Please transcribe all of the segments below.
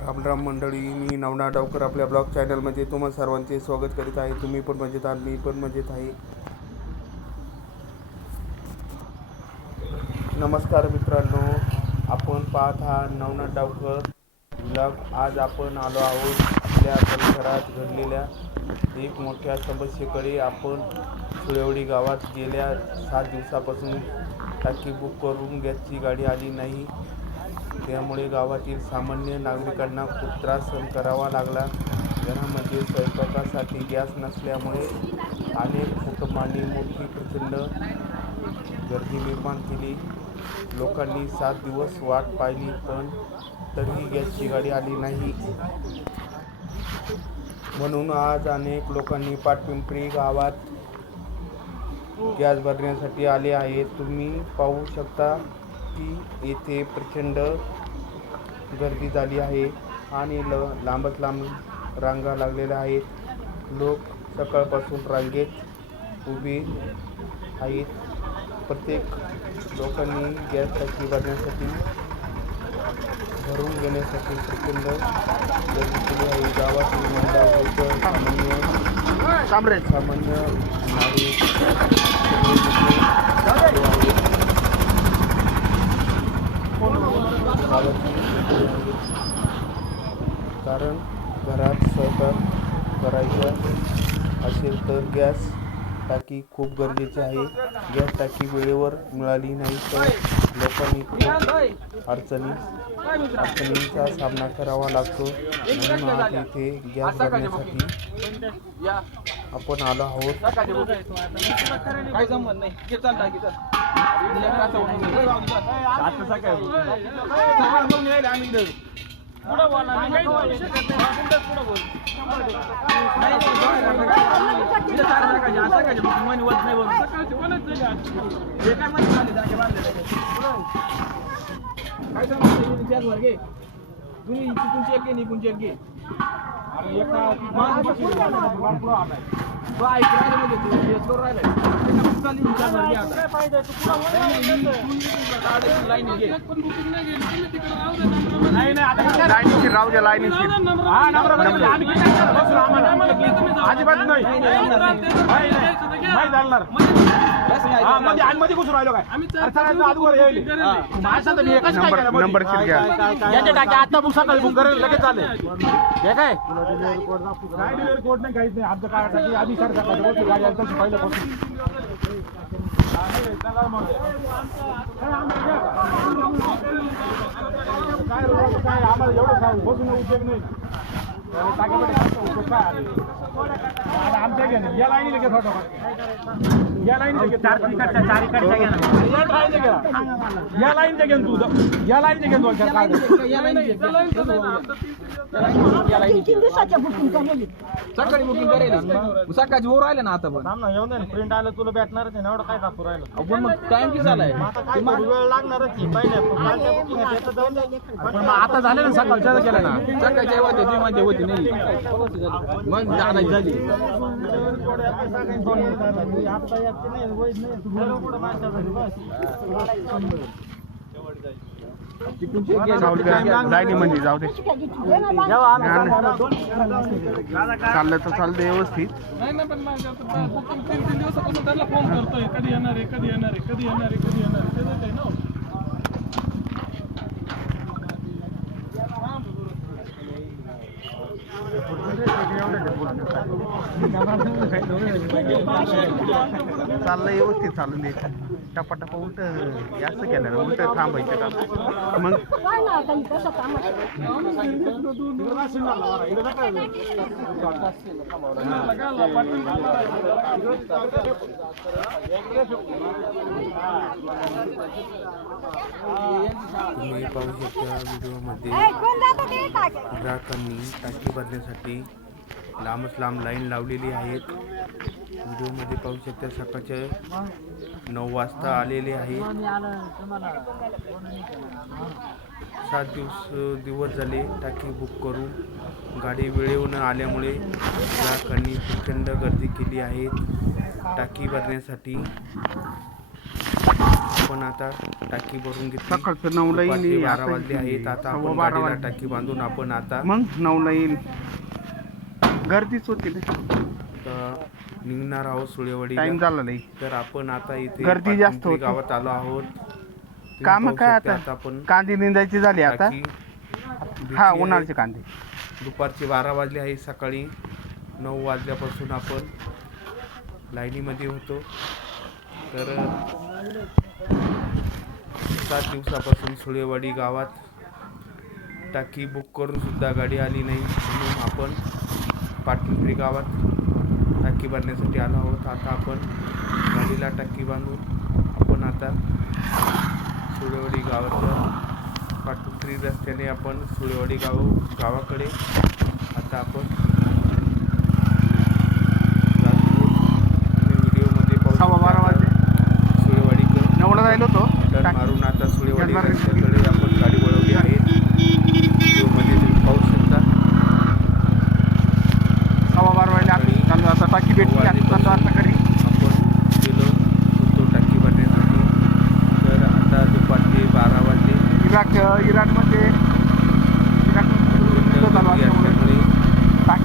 राम मंडळी, मी नवनाथ डावकर आपल्या ब्लॉग चॅनलमध्ये तुम्हा सर्वांचे स्वागत करीत आहे। तुम्ही पण मजेत आहात, मी पण मजेत आहे। नमस्कार मित्रांनो, आपण पाहत आहात नवनाथ डावकर ब्लॉग। आज आपण आलो आहोत आपल्या परिसरात घडलेल्या एक मोठ्या समस्येकडे। आपण सुळेवाडी गावात गेल्या 7 दिवसापासून टाकी बुक करून गॅसची गाडी आली नाही, त्यामुळे गावातील सामान्य नागरिकांना खूप त्रास सहन करावा लागला। घरामध्ये स्वयंपाकासाठी गॅस नसल्यामुळे अनेक कुटुंबांनी मोठी प्रचंड गर्दी निर्माण केली। लोकांनी 7 दिवस वाट पाहिली, पण तरीही गॅसची गाडी आली नाही। म्हणून आज अनेक लोकांनी पाटपिंपरी गावात गॅस भरण्यासाठी आले आहेत। तुम्ही पाहू शकता की येथे प्रचंड गर्दी झाली आहे आणि लांबच लांब रांगा लागलेल्या आहेत। लोक सकाळपासून रांगेत उभे आहेत। प्रत्येक लोकांनी गॅस टाकी भरून घेण्यासाठी प्रचंड गर्दी केली आहे। गावातील महिला वृद्ध सामान्य नागरिक कारण घरात स्वयंपाक करायचा असेल तर गॅस टाकी खूप गरजेची आहे। गॅस टाकी वेळेवर मिळाली नाही तर लोकांनी खूप अडचणींचा सामना करावा लागतो। म्हणून आज इथे गॅस भरण्यासाठी आपण आलो आहोत। आता बुक सकाळी बुक करेल लगेच चालेल। हे काय कोड नाही काहीच नाही आमच्या काळासाठी आधी सर सकाळी गाडी आली तशी पहिलं काय आम्हाला एवढं बसून उपयोग नाही। आमच्या घे या लाईनीला घे फोटो, या लाईनीला घे, या लाईनचे घेऊन तू या लाईनचे घेऊन सकाळी बुकिंग करेल सकाळची वर राहिले ना। आता पण येऊन प्रिंट आलं तुला भेटणारच आहे ना, एवढं काय दाखवू राहिलं आपण मग टाइम किती झालाय वेळ लागणारच आहे पहिले। आता झाले ना सकाळच्या केलं ना, सकाळच्या होते ती मध्ये होती नाही मग झाली जायनी म्हणजे जाऊ दे, चाललं तर चालतं व्यवस्थित। नाही पण 3 दिवसापासून त्याला फोन करतोय, कधी येणार आहे कधी येणार आहे कधी येणार आहे कधी येणार आहे त्याचं आहे ना। चाललं व्यवस्थित चालून द्यायचं, टपाटपा उलट जास्त केलं ना, उलट थांबायचं का मग तुम्ही पाहू शकता व्हिडिओमध्ये ग्राहकांनी टाकी भरण्यासाठी लांबच लांब लाईन लावलेली आहेत। व्हिडिओमध्ये पाहू शकता सकाळचे 9 वाजता आलेले आहेत। 7 दिवस झाले टाकी बुक करून गाडी वेळेवर न आल्यामुळे ग्राहकांनी प्रचंड गर्दी केली आहे टाकी भरण्यासाठी। आपण आता टाकी भरून घेतली. सकाळचं 9ला दुपारचे येईल 12 वाजले आहेत. आता आपण 12 गाडीला वाजले. टाकी बांधून आपण आता मग 9ला येईल. गर्दीच होती निघणार आहोत सुळेवाडी. टाइम झाला नाही. तर आपण आता इथे गर्दी जास्त पाटपिंपरी होती. गावात आलो आहोत. तुम्ही काम पाहू काय शकता आता आपण कांदे निंदायची झाली आता. टाकी हा घेतली उन्हाळ्याचे आहे. कांदे. दुपारचे 12 वाजले आहे. सकाळी 9 वाजल्यापासून आपण लाईनीमध्ये होतो. तर 7 दिवसापासून सुळेवाडी गावात टाकी बुक करून सुद्धा गाडी आली नाही, म्हणून आपण पाटपिंपरी गावात टाकी भरण्यासाठी आलो आहोत. आता आपण गाडीला टाकी बांधून आपण आता सुळेवाडी गावाच्या पाटपिंपरी रस्त्याने आपण सुळेवाडी गावाकडे आता आपण व्हिडिओमध्ये पाहू 12:15 वाजले. सुळेवाडीकडे 9ला जायला होतो. टर्न मारून आता सुळेवाडी गॅस भरली. रस्त्याकडे आपण गाडी वळवली आहे. व्हिडिओमध्ये तुम्ही पाहू शकता. 12:15 वाजले. आता चालू आता टाकी भेटली. आता चालू आता घरी. आपण गेलो होतो टाकी भरण्यासाठी. तर आता दुपारचे 12 वाजले. इराणमध्ये चालू असल्यामुळे असल्यामुळे टाकी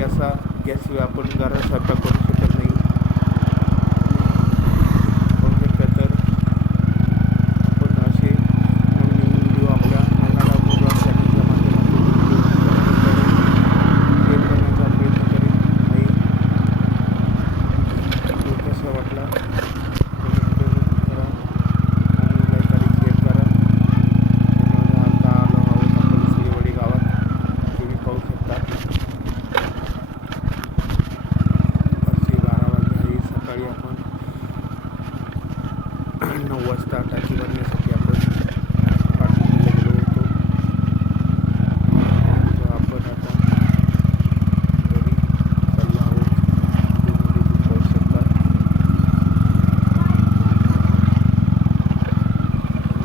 गॅसशिवाय आपण घरात स्वयंपाक करू शकत नाही. बघू शकता तर आपण असे नवीन व्हिडिओ आपल्या नवनाडा प्रोग्राम चॅनलच्या माध्यमातून शेअर करण्याचा प्रयत्न करीत आहे. व्हिडिओ कसा वाटला करा आणि लाईक आणि शेअर करा. आता आलो आहोत आपण सिंहवाडी गावात. तुम्ही पाहू शकता 12 वाजले आहे. सकाळी आपण 9 वाजता टाकी भरण्यासाठी आपण पाठवून गेलो होतो. तर आपण आता घरी चाललो आहोत. तुम्ही पाहू शकता.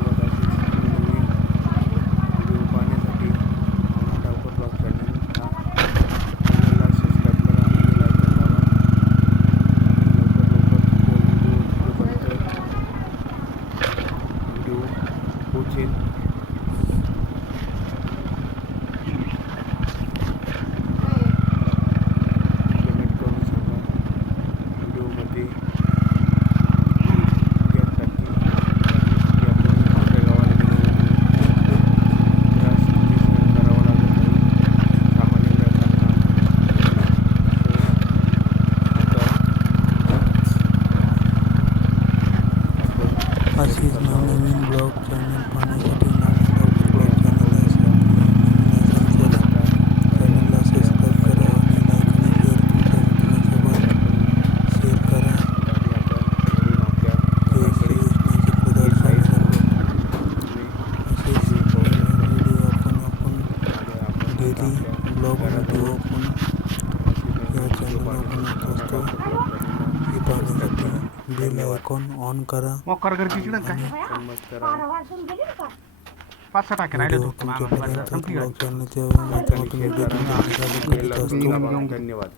धन्यवाद. अशीच नवीन व्हिडिओ पाहण्यासाठी नवनाडा ब्लॉग चॅनलला सबस्क्राईब करा आणि लाईक करा. व्हिडिओ पोचेल. कमेंट करून सांगा व्हिडिओमध्ये गॅस टाकी जी आपण आपल्या गावाला गेलो होतो त्या स्थिती सहन करावं लागत आहे सामान्य लोकांना. अशीच नवनवीन ब्लॉग चॅनल पाहण्यासाठी नवनाडा ब्लॉग चॅनलला सबस्क्राईब करा आणि लाईक आणि शेअर तुमच्या मित्रांसोबत शेअर करा. जय श्री कृष्णाचे प्रदर्शन असेच व्हिडिओ आपण डेली ब्लॉग व्हिडिओ आपण या चॅनलला बनवत असतो. हे पाहण्यासाठी बेल आयकॉन ऑन करा. मोकार घर किती काय समज करा. 5-6 टाके राहिले व्हिडिओ होते. तुमच्यापर्यंत संपली ब्लॉग गाडी. चॅनलच्या माध्यमातून व्हिडिओ करीत असतो. धन्यवाद.